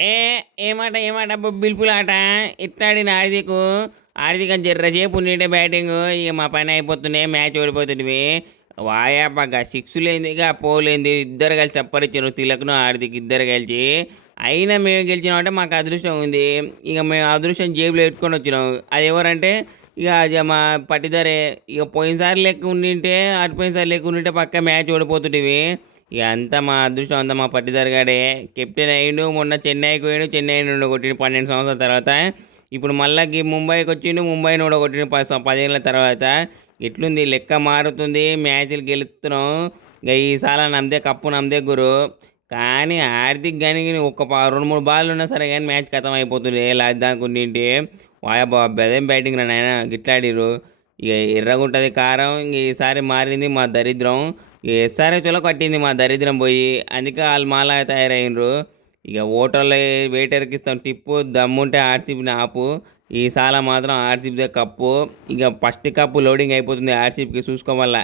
ఏ ఏమాట ఏమాట బిల్పులాట. ఇట్లాడిన ఆర్థికు ఆర్థిక జర్రసేపు ఉండే బ్యాటింగ్. ఇక మా పని అయిపోతున్నాయి మ్యాచ్ ఓడిపోతుంటివి వాయా బాగా సిక్స్ లేని ఇక పోలేంది ఇద్దరు కలిసి చప్పరిచ్చారు. తిలక్ను ఆర్థిక్ ఇద్దరు కలిసి. అయినా మేము గెలిచినాం అంటే మాకు అదృష్టం ఉంది. ఇక మేము అదృష్టం జేబులో పెట్టుకొని వచ్చినాం. అది ఎవరంటే ఇక అది మా పట్టిదారే ఇక పోయినసారి లెక్క ఉండింటే అటు పోయినసారి లెక్క ఉండింటే పక్క మ్యాచ్ ఓడిపోతుంటివి. ఇక అంతా మా అదృష్టం అంతా మా పట్టిదరగాడే కెప్టెన్ అయ్యిండు మొన్న చెన్నైకి పోయిండు చెన్నై నుండి కొట్టిండు పన్నెండు సంవత్సరాల తర్వాత. ఇప్పుడు మళ్ళీ ముంబైకి వచ్చిండు ముంబై నుండి కొట్టిండు పది సం- పదేళ్ళ తర్వాత. ఎట్లుంది? లెక్క మారుతుంది మ్యాచ్లు గెలుస్తున్నాం. ఇక ఈసారి నమ్మదే కప్పు నమ్మదే గురు. కానీ హార్దిక్ కానీ ఒక రెండు మూడు బాల్ ఉన్నా సరే కానీ మ్యాచ్ ఖతం అయిపోతుంది లాస్ట్ దానికి ఉండింటి. వాయా బాబు అదేం బ్యాటింగ్ నాయన? గిట్లాడిరు ఇక ఎర్రగుంటది కారం ఇంక ఈసారి మారింది మా దరిద్రం. ఇక ఎస్ఆర్ఏ చొల కట్టింది మా దరిద్రం పోయి అందుకే వాళ్ళు మాలా తయారైనరు ఇక ఓటర్లు వెయిటర్కి ఇస్తాం టిప్పు దమ్ముంటే ఆర్సీపీని ఆపు. ఈ సాల మాత్రం ఆర్సీపీదే కప్పు. ఇక ఫస్ట్ కప్పు లోడింగ్ అయిపోతుంది ఆర్సీపీకి చూసుకోవాలా